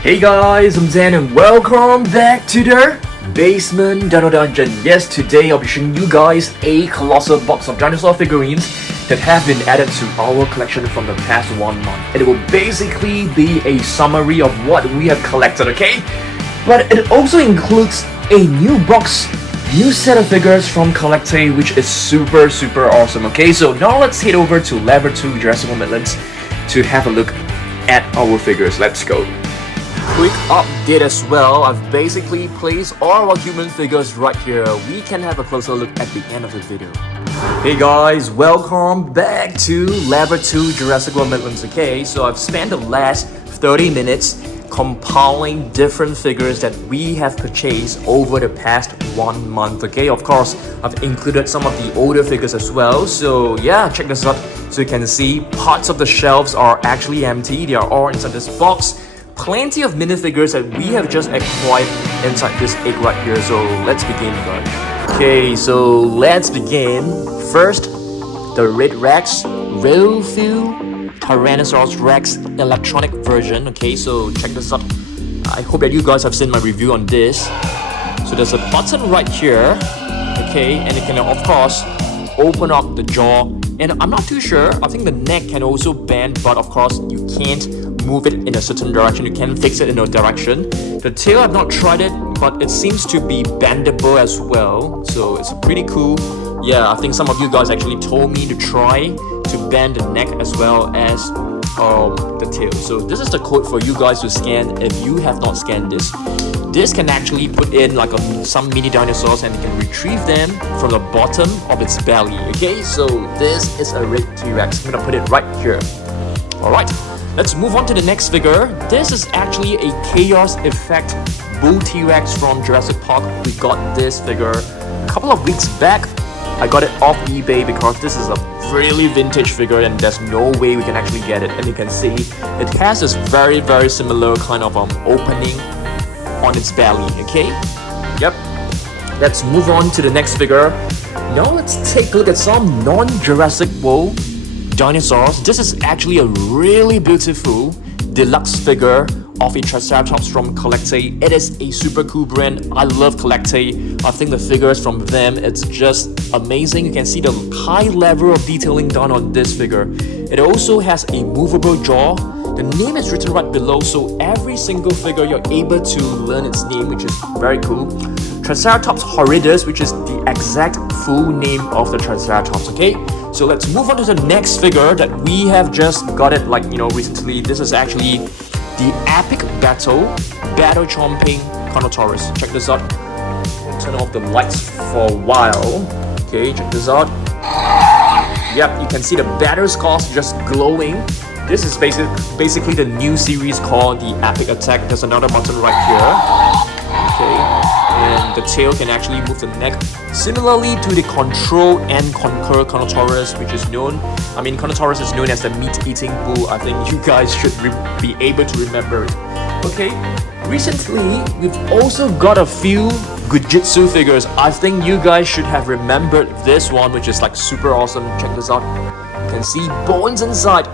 Hey guys, I'm Dan and welcome back to the Basement Dino Dungeon. Yes, today I'll be showing you guys a colossal box of dinosaur figurines that have been added to our collection from the past 1 month. It will basically be a summary of what we have collected, okay? But it also includes a new box, new set of figures from Captivz, which is super awesome, okay? So now let's head over to Level 2 Jurassic Midlands to have a look at our figures. Let's go. Quick update as well, I've basically placed all our human figures right here. We can have a closer look at the end of the video. Hey guys, welcome back to Level 2 Jurassic Midlands, okay? So I've spent the last 30 minutes compiling different figures that we have purchased over the past 1 month, okay? Of course, I've included some of the older figures as well. So yeah, check this out. So you can see parts of the shelves are actually empty. They are all inside this box. Plenty of minifigures that we have just acquired inside this egg right here. So let's begin, guys. Okay, so let's begin. First, the Red Rex, Real Few Tyrannosaurus Rex electronic version. Okay, so check this out. I hope that you guys have seen my review on this. So there's a button right here, okay, and it can of course open up the jaw. And I'm not too sure, I think the neck can also bend, but of course you can't move it in a certain direction. You can fix it in a direction. The tail, I've not tried it, but it seems to be bendable as well. So it's pretty cool. Yeah, I think some of you guys actually told me to try to bend the neck as well as the tail. So this is the code for you guys to scan if you have not scanned this. This can actually put in like some mini dinosaurs and you can retrieve them from the bottom of its belly. Okay, so this is a red T-Rex. I'm gonna put it right here. Alright, let's move on to the next figure. This is actually a Chaos Effect Bull T-Rex from Jurassic Park. We got this figure a couple of weeks back. I got it off eBay because this is a really vintage figure and there's no way we can actually get it. And you can see it has this very similar kind of opening on its belly, okay? Yep. Let's move on to the next figure. Now let's take a look at some non-Jurassic World dinosaurs. This is actually a really beautiful deluxe figure of a Triceratops from Captivz. It is a super cool brand. I love Captivz. I think the figures from them, it's just amazing. You can see the high level of detailing done on this figure. It also has a movable jaw. The name is written right below, so every single figure you're able to learn its name, which is very cool. Triceratops horridus, which is the exact full name of the Triceratops, okay? So let's move on to the next figure that we have just got it recently. This is actually the epic battle chomping Carnotaurus. Check this out. We'll turn off the lights for a while. Okay, check this out. Yep, you can see the battle scars just glowing. This is basically the new series called the Epic Attack. There's another button right here. Okay, and the tail can actually move the neck. Similarly to the Control and Conquer Carnotaurus, which is known. Carnotaurus is known as the meat-eating bull. I think you guys should be able to remember it. Okay, recently we've also got a few Gujitsu figures. I think you guys should have remembered this one, which is like super awesome. Check this out. You can see bones inside.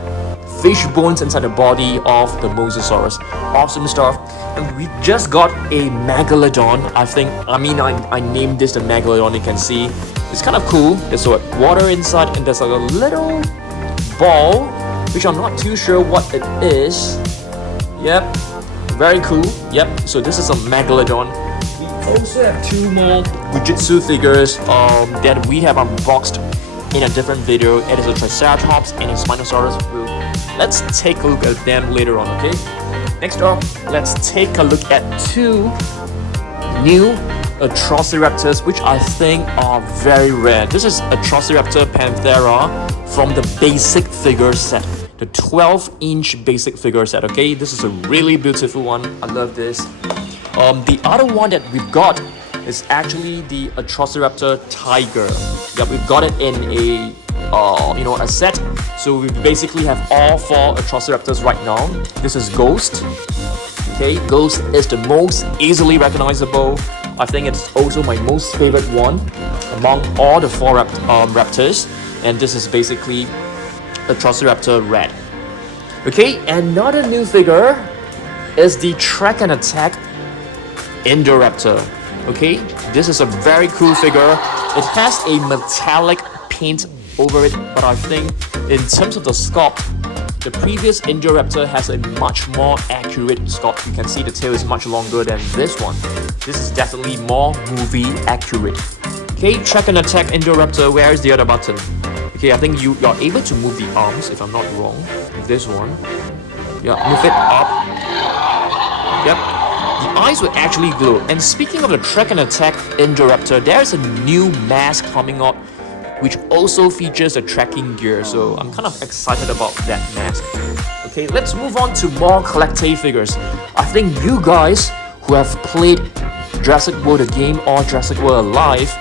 Fish bones inside the body of the Mosasaurus. Awesome stuff. And we just got a Megalodon. I named this the Megalodon. You can see it's kind of cool. There's water inside and there's like a little ball, which I'm not too sure what it is. Yep, very cool. Yep, so this is a Megalodon. We also have 2 more Gujitsu figures that we have unboxed in a different video. It is a Triceratops and a Spinosaurus. Let's take a look at them later on, okay? Next up, let's take a look at 2 new Atrociraptors, which I think are very rare. This is Atrociraptor Panthera from the basic figure set. The 12-inch basic figure set, okay? This is a really beautiful one. I love this. The other one that we've got is actually the Atrociraptor Tiger. Yeah, we've got it in a set. So we basically have all 4 Atrociraptors right now. This is Ghost. Okay, Ghost is the most easily recognizable. I think it's also my most favorite one among all the 4 raptors. And this is basically Atrociraptor Red. Okay, another new figure is the Track and Attack Indoraptor. Okay, this is a very cool figure. It has a metallic paint over it, but I think in terms of the sculpt, the previous Indoraptor has a much more accurate sculpt. You can see the tail is much longer than this one. This is definitely more movie accurate. Okay, Track and Attack Indoraptor, where is the other button? Okay, I think you are able to move the arms, if I'm not wrong. This one. Yeah, move it up. Yep. The eyes will actually glow. And speaking of the Track and Attack Indoraptor, there is a new mask coming up which also features a tracking gear, so I'm kind of excited about that mask. Okay, let's move on to more collectible figures. I think you guys who have played Jurassic World the game or Jurassic World Alive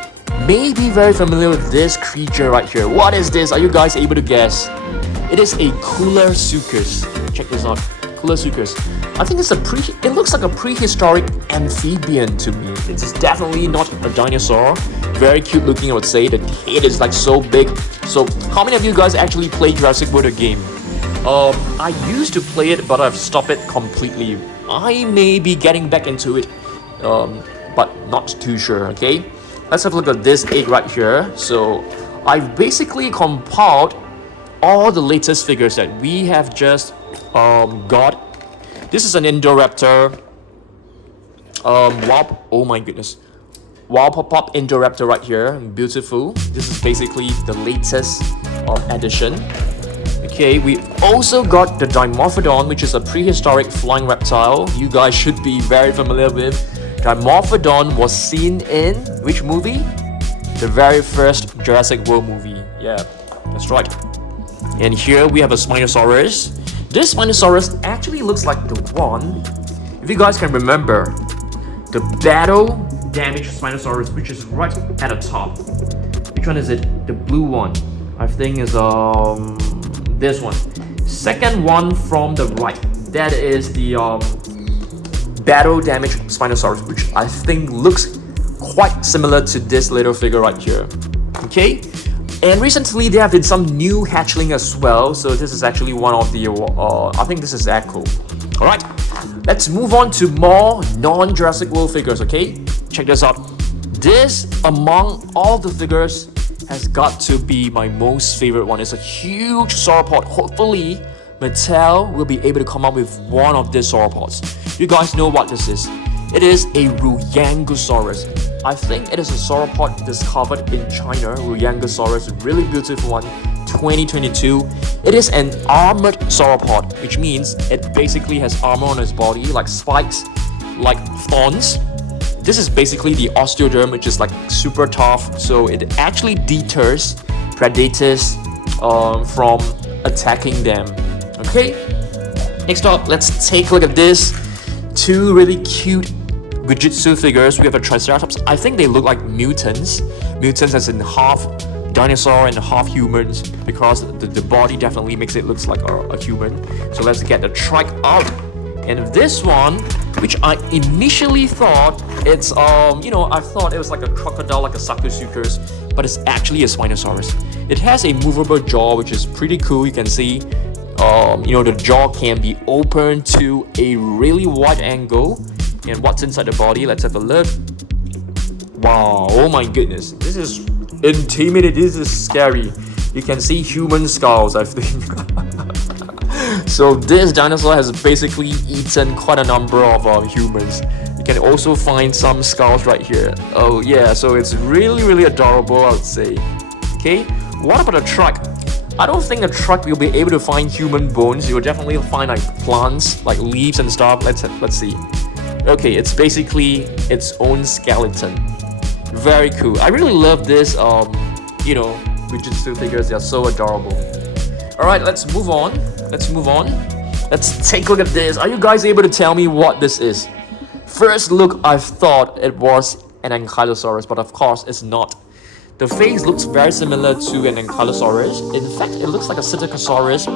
may be very familiar with this creature right here. What is this? Are you guys able to guess? It is a Colossal. Check this out. Colossal. I think it looks like a prehistoric amphibian to me. It is definitely not a dinosaur. Very cute looking, I would say. The head is like so big. So how many of you guys actually played Jurassic World the game? I used to play it, but I've stopped it completely. I may be getting back into it, but not too sure. Okay, let's have a look at this egg right here. So I've basically compiled all the latest figures that we have just got. This is an Indoraptor. Wow! Oh my goodness! Wow! Pop-up Indoraptor right here. Beautiful. This is basically the latest addition. Okay, we also got the Dimorphodon, which is a prehistoric flying reptile. You guys should be very familiar with. Dimorphodon was seen in which movie? The very first Jurassic World movie. Yeah, that's right. And here we have a Spinosaurus. This Spinosaurus actually looks like the one, if you guys can remember, the battle damaged Spinosaurus, which is right at the top. Which one is it? The blue one. I think is this one. Second one from the right. That is the battle damaged Spinosaurus, which I think looks quite similar to this little figure right here. Okay. And recently there have been some new hatchling as well, so this is actually one of the, I think this is Echo. Alright, let's move on to more non-Jurassic World figures, okay? Check this out. This, among all the figures, has got to be my most favorite one. It's a huge sauropod. Hopefully, Mattel will be able to come up with one of these sauropods. You guys know what this is. It is a Ruyangosaurus. I think it is a sauropod discovered in China. Ruyangosaurus, really beautiful one, 2022. It is an armored sauropod, which means it basically has armor on its body, like spikes, like thorns. This is basically the osteoderm, which is like super tough, so it actually deters predators from attacking them. Okay, next up, let's take a look at this. Two really cute Gujitsu figures. We have a Triceratops. I think they look like mutants. Mutants as in half dinosaur and half humans, because the body definitely makes it look like a human. So let's get the trike out. And this one, which I initially thought it's I thought it was like a crocodile, like a Sakusuchus, but it's actually a Spinosaurus. It has a movable jaw, which is pretty cool. You can see the jaw can be opened to a really wide angle. And what's inside the body? Let's have a look. Wow, oh my goodness. This is intimidating. This is scary. You can see human skulls, I think. So this dinosaur has basically eaten quite a number of humans. You can also find some skulls right here. Oh yeah, so it's really, really adorable, I would say. Okay, what about a truck? I don't think a truck will be able to find human bones. You will definitely find like plants, like leaves and stuff. Let's see. Okay, it's basically its own skeleton. Very cool. I really love this, Fujitsu figures. They are so adorable. Alright, let's move on. Let's take a look at this. Are you guys able to tell me what this is? First look, I thought it was an Ankylosaurus, but of course it's not. The face looks very similar to an Ankylosaurus. In fact, it looks like a Psittacosaurus.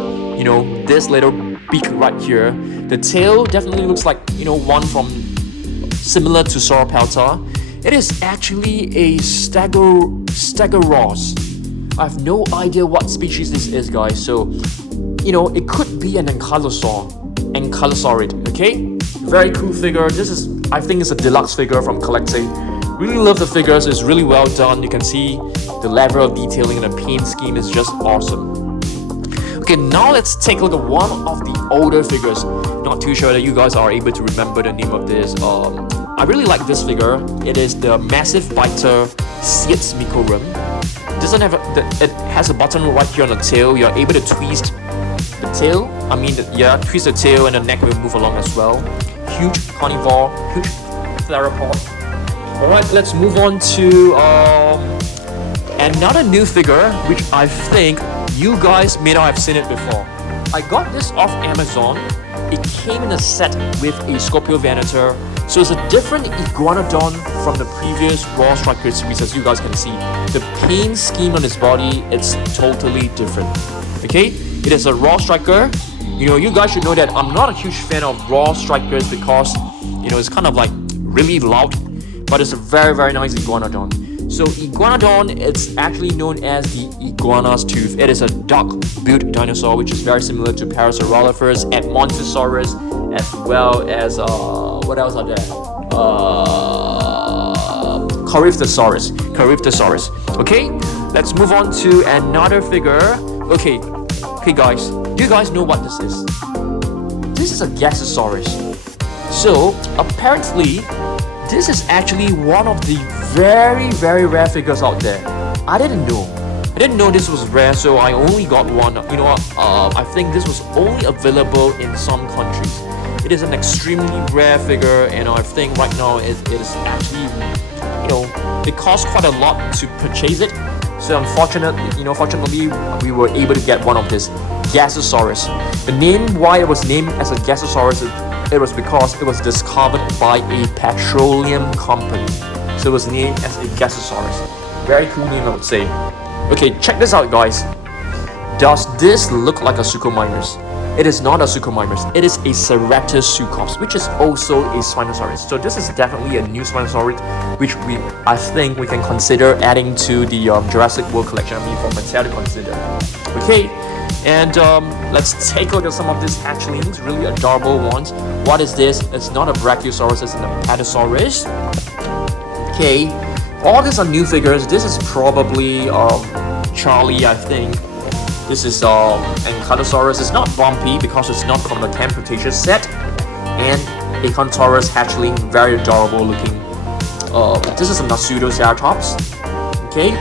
This little beak right here. The tail definitely looks like, one from similar to Sauropelta. It is actually a Stegosaurus. I have no idea what species this is, guys. So, it could be an Ankylosaurid, okay? Very cool figure. This is, I think it's a deluxe figure from collecting. Really love the figures. It's really well done. You can see the level of detailing and the paint scheme is just awesome. Okay, now let's take a look at one of the older figures. Not too sure that you guys are able to remember the name of this. I really like this figure. It is the Massive Biter Seats Mikorum. It has a button right here on the tail. You're able to twist the tail. Twist the tail and the neck will move along as well. Huge carnivore, huge theropod. Alright, let's move on to another new figure, which I think you guys may not have seen it before. I got this off Amazon. It came in a set with a Scorpio Venator. So it's a different Iguanodon from the previous Raw Striker series, as you guys can see. The paint scheme on his body, it's totally different. Okay, it is a Raw Striker. You guys should know that I'm not a huge fan of Raw Strikers because, it's kind of like really loud. But it's a very, very nice Iguanodon. So Iguanodon, it's actually known as the iguana's tooth. It is a duck-billed dinosaur, which is very similar to Parasaurolophus, Edmontosaurus, as well as what else are there? Carnotaurus. Okay, let's move on to another figure. Okay, guys, do you guys know what this is? This is a Gastatosaurus. So apparently, this is actually one of the very, very rare figures out there. I didn't know this was rare, so I only got one. I think this was only available in some countries. It is an extremely rare figure, and I think right now it is actually, it costs quite a lot to purchase it. So fortunately, we were able to get one of this Gastatosaurus. The name, why it was named as a Gastatosaurus, it was because it was discovered by a petroleum company. So it was named as a Gastatosaurus. Very cool name, I would say. Okay, check this out, guys. Does this look like a Suchomimus? It is not a Suchomimus. It is a Ceratosuchops, which is also a Spinosaurus. So this is definitely a new Spinosaurus, which I think we can consider adding to the Jurassic World collection. For Mattel to consider. Okay. And let's take a look at some of these hatchlings, really adorable ones. What is this? It's not a Brachiosaurus, it's an Apatosaurus. Okay, all these are new figures. This is probably Charlie, I think. This is and Carnotaurus is not bumpy because it's not from the Camp Cretaceous set. And a Carnotaurus hatchling, very adorable looking. This is a Pseudoceratops. Okay.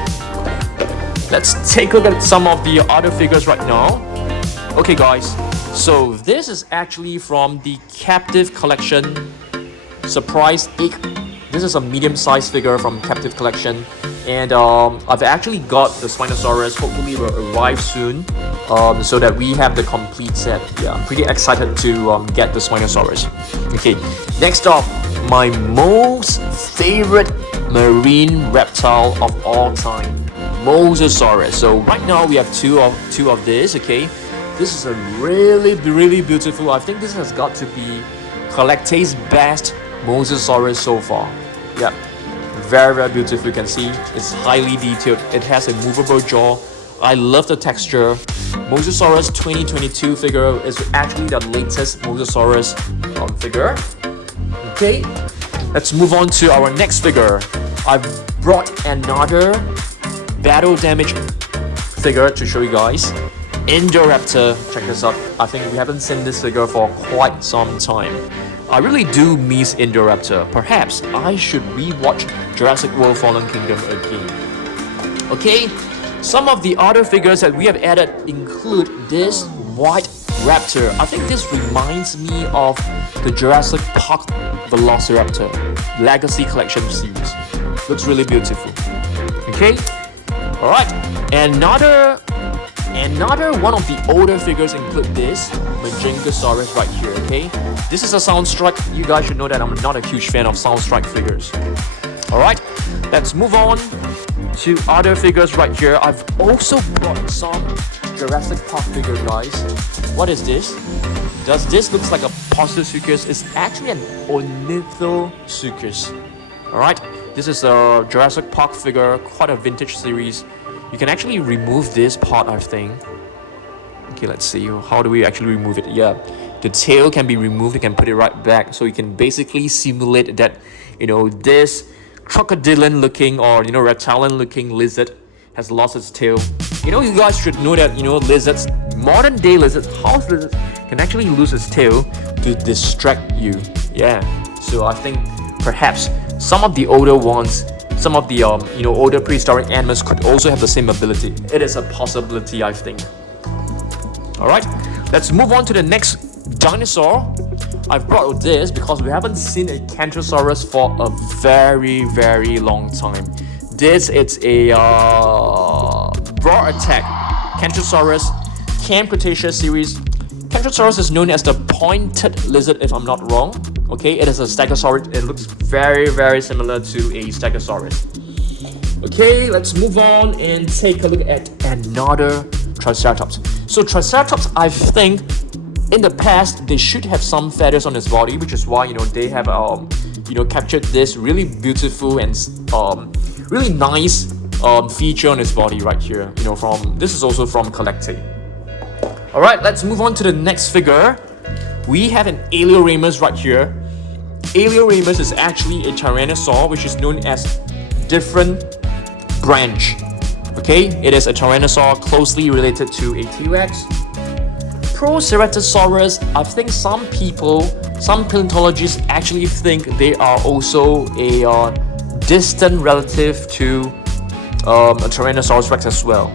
Let's take a look at some of the other figures right now. Okay, guys. So this is actually from the Captivz collection. Surprise egg. This is a medium-sized figure from Captivz collection. And I've actually got the Spinosaurus. Hopefully it will arrive soon. So that we have the complete set. Yeah, I'm pretty excited to get the Spinosaurus. Okay, next up, my most favorite marine reptile of all time. Mosasaurus. So right now we have two of this. Okay, this is a really beautiful. I think this has got to be Collecte's best Mosasaurus so far. Yeah, very beautiful. You can see it's highly detailed. It has a movable jaw. I love the texture. Mosasaurus 2022 figure is actually the latest Mosasaurus figure. Okay, let's move on to our next figure. I've brought another battle damage figure to show you guys. Indoraptor, check this out. I think we haven't seen this figure for quite some time. I really do miss Indoraptor. Perhaps I should rewatch Jurassic World Fallen Kingdom again. Okay, some of the other figures that we have added include this white raptor. I think this reminds me of the Jurassic Park Velociraptor Legacy Collection series. Looks really beautiful. Okay. Alright, another one of the older figures include this Majingosaurus right here, okay? This is a Soundstrike. You guys should know that I'm not a huge fan of Soundstrike figures. Alright, let's move on to other figures right here. I've also brought some Jurassic Park figure, guys. What is this? Does this look like a Postosuchus? It's actually an Ornithosuchus. Alright, this is a Jurassic Park figure, quite a vintage series. You can actually remove this part, I think. Okay, let's see. How do we actually remove it? Yeah, the tail can be removed. You can put it right back, so you can basically simulate that, you know, this crocodilian looking or, you know, reptilian looking lizard has lost its tail. You know, you guys should know that, you know, lizards, modern day lizards, house lizards, can actually lose its tail to distract you. Yeah, so I think perhaps some of the older ones, some of the you know, older prehistoric animals could also have the same ability. It is a possibility, I think. All right, let's move on to the next dinosaur. I've brought this because we haven't seen a Carnotaurus for a very long time. This is a broad attack Carnotaurus, Camp Cretaceous series. Carnotaurus is known as the pointed lizard, if I'm not wrong. Okay, it is a Stegosaurus. It looks very similar to a Stegosaurus. Okay, let's move on and take a look at another Triceratops. So Triceratops, I think in the past they should have some feathers on its body, which is why, you know, they have you know, captured this really beautiful and really nice feature on its body right here. You know, from this is also from collecting. All right, let's move on to the next figure. We have an Alioramus right here. Alioramus is actually a Tyrannosaur, which is known as different branch. Okay, it is a Tyrannosaur closely related to a T-Rex. Atrociraptor, I think some people, some paleontologists actually think they are also a distant relative to a Tyrannosaurus Rex as well.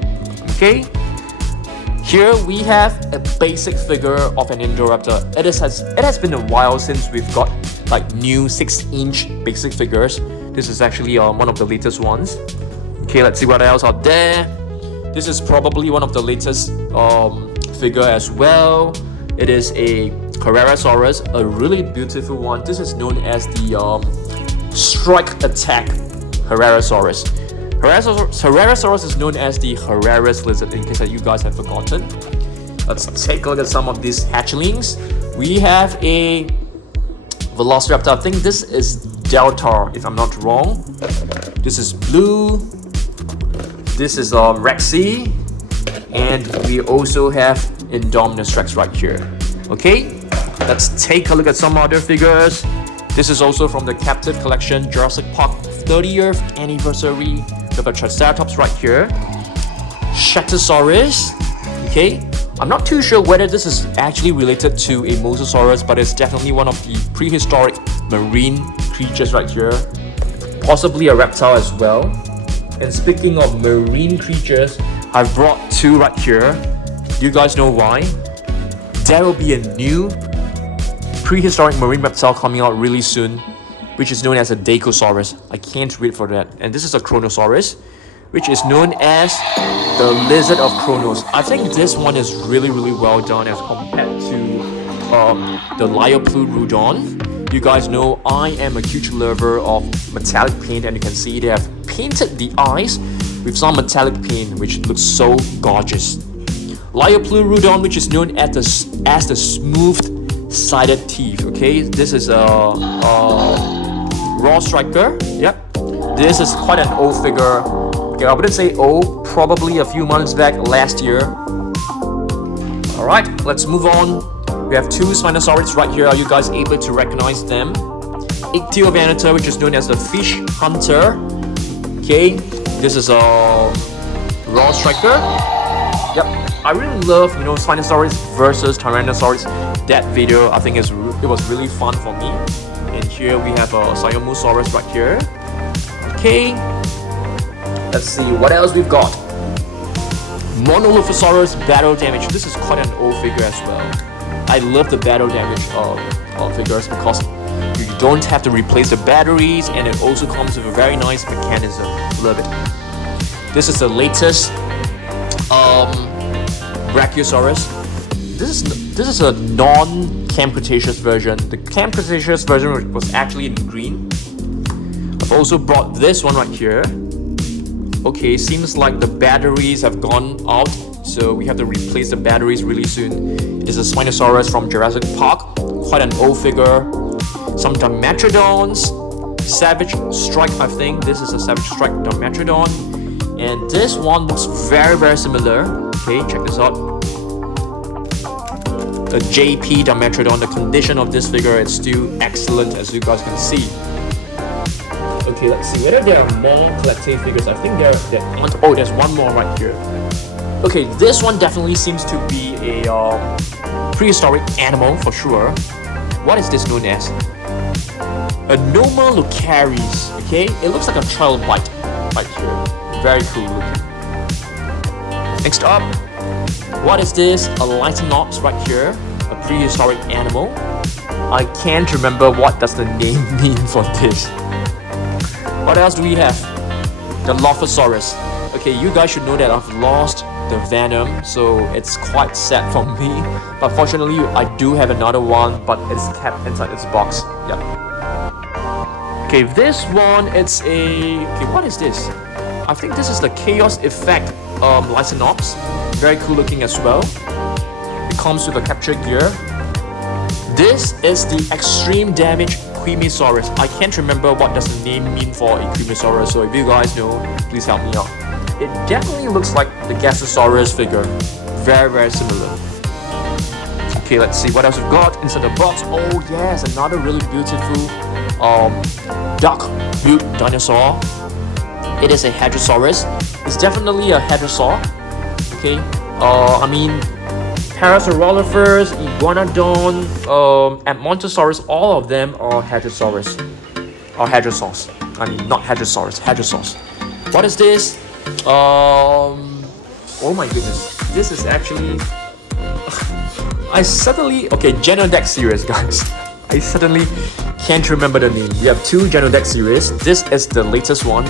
Okay, here we have a basic figure of an Indoraptor. It has been a while since we've got like new 6-inch basic figures. This is actually one of the latest ones. Okay, let's see what else out there. This is probably one of the latest figure as well. It is a Carnotaurus, a really beautiful one. This is known as the strike attack Carnotaurus. Carnotaurus is known as the Herrera's lizard, in case that you guys have forgotten. Let's take a look at some of these hatchlings. We have a Velociraptor. I think this is Delta, if I'm not wrong. This is blue. This is Rexy. And we also have Indominus Rex right here. Okay, let's take a look at some other figures. This is also from the Captivz collection, Jurassic Park 30th anniversary. We have a Triceratops right here. Shattosaurus. Okay, I'm not too sure whether this is actually related to a Mosasaurus, but it's definitely one of the prehistoric marine creatures right here. Possibly a reptile as well. And speaking of marine creatures, I've brought two right here. You guys know why? There will be a new prehistoric marine reptile coming out really soon, which is known as a Daikosaurus. I can't wait for that. And this is a Carnotaurus, which is known as the Lizard of Kronos. I think this one is really well done as compared to the Liopleurodon. You guys know I am a huge lover of metallic paint, and you can see they have painted the eyes with some metallic paint, which looks so gorgeous. Liopleurodon, which is known as the smooth-sided teeth. Okay, this is a raw striker. Yep, this is quite an old figure. Okay, I wouldn't say old, probably a few months back, last year. All right, let's move on. We have two Spinosaurids right here. Are you guys able to recognize them? Ichthyovenator, which is known as the fish hunter. Okay, this is a raw striker. Yep, I really love, you know, Spinosaurus versus Tyrannosaurus. That video, I think it was really fun for me. And here we have a Siamosaurus right here. Okay, let's see what else we've got. Monolophosaurus battle damage. This is quite an old figure as well. I love the battle damage figures because you don't have to replace the batteries, and it also comes with a very nice mechanism. Love it. This is the latest Brachiosaurus. This is a non-Camp Cretaceous version. The Camp Cretaceous version was actually in green. I've also brought this one right here. Okay, seems like the batteries have gone out, so we have to replace the batteries really soon. It's a Spinosaurus from Jurassic Park, quite an old figure. Some Dimetrodons, Savage Strike, I think this is a Savage Strike Dimetrodon, and this one looks very similar. Okay, check this out. a JP Dimetrodon. The condition of this figure is still excellent, as you guys can see. Okay, let's see whether there are more collecting figures. I think there aren't. Oh, there's one more right here. Okay, this one definitely seems to be a prehistoric animal for sure. What is this known as? A Noma Lucaris. Okay, it looks like a trilobite right here. Very cool looking. Next up, what is this? A Lytanops right here. A prehistoric animal. I can't remember what does the name mean for this. What else do we have? The Lophosaurus. Okay, you guys should know that I've lost the Venom, so it's quite sad for me. But fortunately, I do have another one, but it's kept inside this box. Yep. Okay, this one, it's a... Okay, what is this? I think this is the Chaos Effect Lycanops. Very cool looking as well. It comes with a capture gear. This is the Extreme Damage Quimisaurus. I can't remember what does the name mean for a Quimisaurus, so if you guys know, please help me out. It definitely looks like the Gastosaurus figure. Very, very similar. Okay, let's see what else we've got inside the box. Oh yes, another really beautiful duck-built dinosaur. It is a Hadrosaurus. It's definitely a Hadrosaur. Okay, I mean, Parasaurolophus, Iguanodon, Edmontosaurus, all of them are Hadrosaurus. Or Hadrosaurs. I mean, not Hadrosaurus, Hadrosaurs. What is this? Oh my goodness. This is actually... I suddenly... Okay, Genodex series, guys. I suddenly can't remember the name. We have two Genodex series. This is the latest one.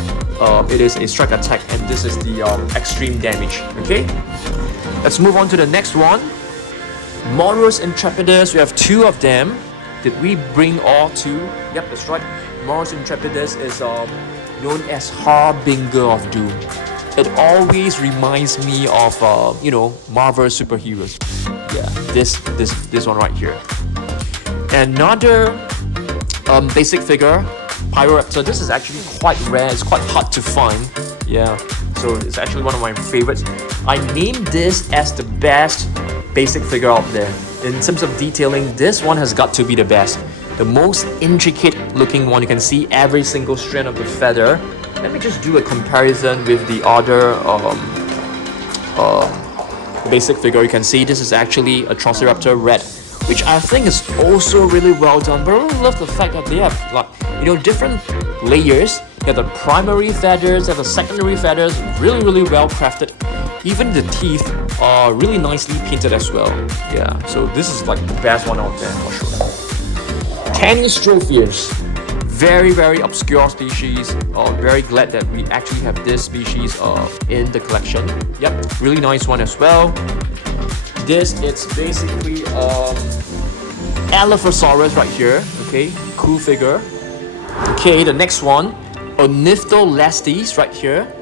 It is a strike attack, and this is the extreme damage. Okay? Let's move on to the next one. Moros Intrepidus. We have two of them. Did we bring all two? Yep, that's right. Moros Intrepidus is known as Harbinger of Doom. It always reminds me of Marvel superheroes. Yeah, this one right here. Another basic figure, Pyroraptor. This is actually quite rare. It's quite hard to find. Yeah, so it's actually one of my favorites. I named this as the best basic figure out there. In terms of detailing, this one has got to be the best. The most intricate looking one. You can see every single strand of the feather. Let me just do a comparison with the other basic figure. You can see this is actually a Atrociraptor Red, which I think is also really well done. But I really love the fact that they have different layers. You have the primary feathers, you have the secondary feathers, really well crafted. Even the teeth are really nicely painted as well. Yeah, so this is like the best one out there for sure. Tanystropheus. Very obscure species. Very glad that we actually have this species in the collection. Yep, really nice one as well. This it's basically Allosaurus right here. Okay, cool figure. Okay, the next one, Ornitholestes right here.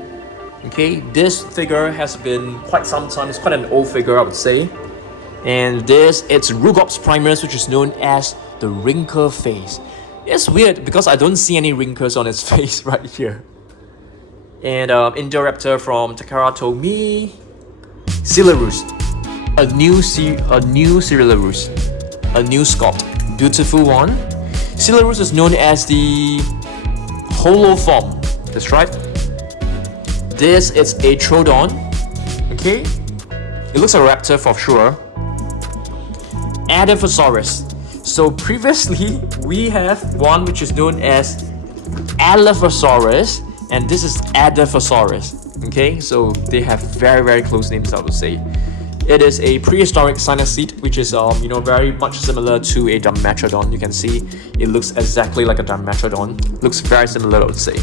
Okay, this figure has been quite some time. It's quite an old figure, I would say. And this, it's Rugops primus, which is known as the wrinkle face. It's weird because I don't see any wrinkles on its face right here. And Indoraptor from Takara Tomy. Silarus, a new Silarus, a new sculpt, beautiful one. Silarus is known as the holoform. That's right. This is a Troodon. Okay, it looks like a raptor for sure. Adaphosaurus. So previously we have one which is known as Allosaurus, and this is Adaphosaurus. Okay, so they have very close names, I would say. It is a prehistoric cynosete, which is very much similar to a Dimetrodon. You can see it looks exactly like a Dimetrodon. Looks very similar, I would say.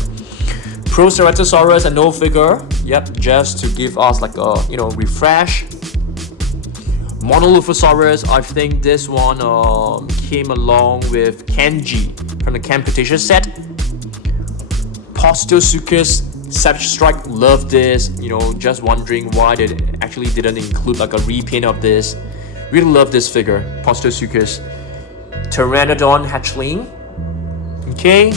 Proceratosaurus, an old figure. Yep, just to give us like a refresh. Monolophosaurus, I think this one came along with Kenji from the Camputation set. Postosuchus, Savage Strike, love this. Just wondering why they actually didn't include like a repaint of this. Really love this figure, Postosuchus. Pteranodon Hatchling. Okay.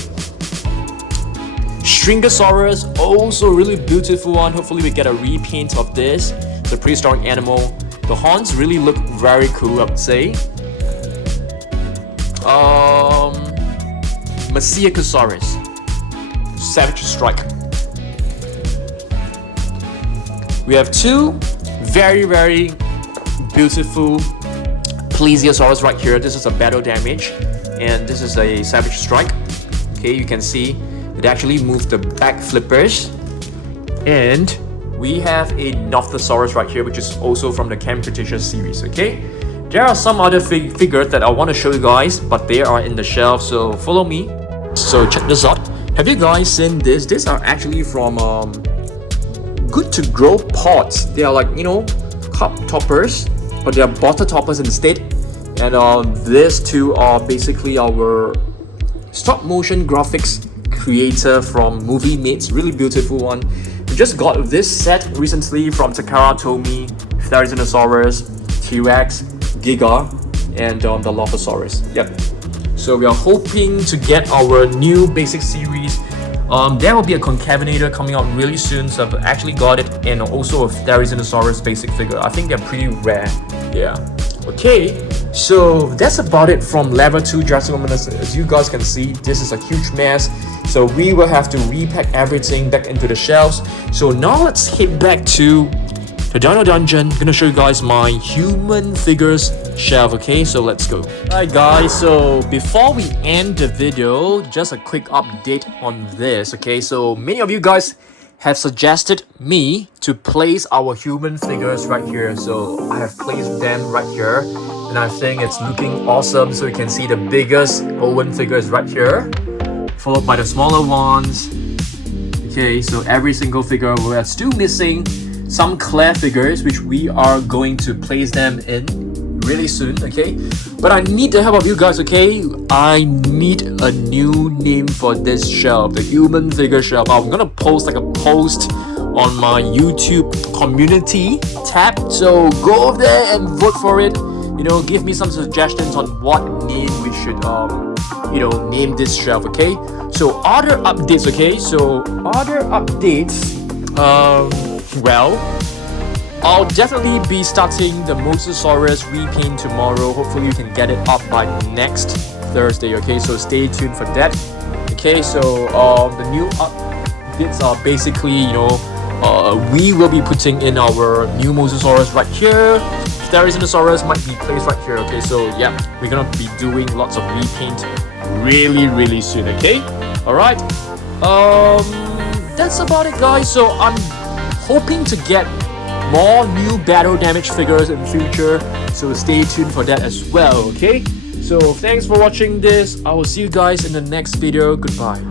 Stringosaurus, also really beautiful one. Hopefully we get a repaint of this. The prehistoric animal. The horns really look very cool, I would say. Masiacosaurus, Savage Strike. We have two very beautiful Plesiosaurus right here. This is a battle damage, and this is a Savage Strike. Okay, you can see it actually moves the back flippers. And we have a Nothosaurus right here, which is also from the Camp Cretaceous series. Okay, there are some other figures that I want to show you guys, but they are in the shelf, so follow me. So check this out. Have you guys seen this? These are actually from Good to Grow pots. They are like, you know, cup toppers, but they are bottle toppers instead. And these two are basically our stop motion graphics creator from Movie Mates. Really beautiful one. We just got this set recently from Takara Tomy, Tyrannosaurus, T-Rex, Giga, and the Dilophosaurus. Yep. So we are hoping to get our new basic series. There will be a Concavenator coming out really soon, so I've actually got it, and also a Tyrannosaurus basic figure. I think they're pretty rare. Yeah. Okay, so that's about it from level 2 Jurassic World. As you guys can see, this is a huge mess. So we will have to repack everything back into the shelves. So now let's head back to the Dino Dungeon. I'm gonna show you guys my human figures shelf. Okay, so let's go. Alright guys, so before we end the video, just a quick update on this. Okay, so many of you guys have suggested me to place our human figures right here. So I have placed them right here, and I think it's looking awesome. So you can see the biggest Owen figures right here, followed by the smaller ones. Okay, so every single figure, we are still missing some Claire figures, which we are going to place them in really soon. Okay, but I need the help of you guys. Okay, I need a new name for this shelf, the human figure shelf. I'm gonna post like a post on my YouTube community tab, so go over there and vote for it. You know, give me some suggestions on what name we should you know, name this shelf. Okay, so other updates. Okay, so other updates, well, I'll definitely be starting the Mosasaurus repaint tomorrow. Hopefully you can get it up by next Thursday. Okay, so stay tuned for that. Okay, so the new updates are basically, you know, we will be putting in our new Mosasaurus right here. Tyrannosaurus might be placed right here. Okay, so yeah, we're gonna be doing lots of repaint really soon. Okay, all right, that's about it guys. So I'm hoping to get more new battle damage figures in the future, so stay tuned for that as well. Okay, so thanks for watching this. I will see you guys in the next video. Goodbye.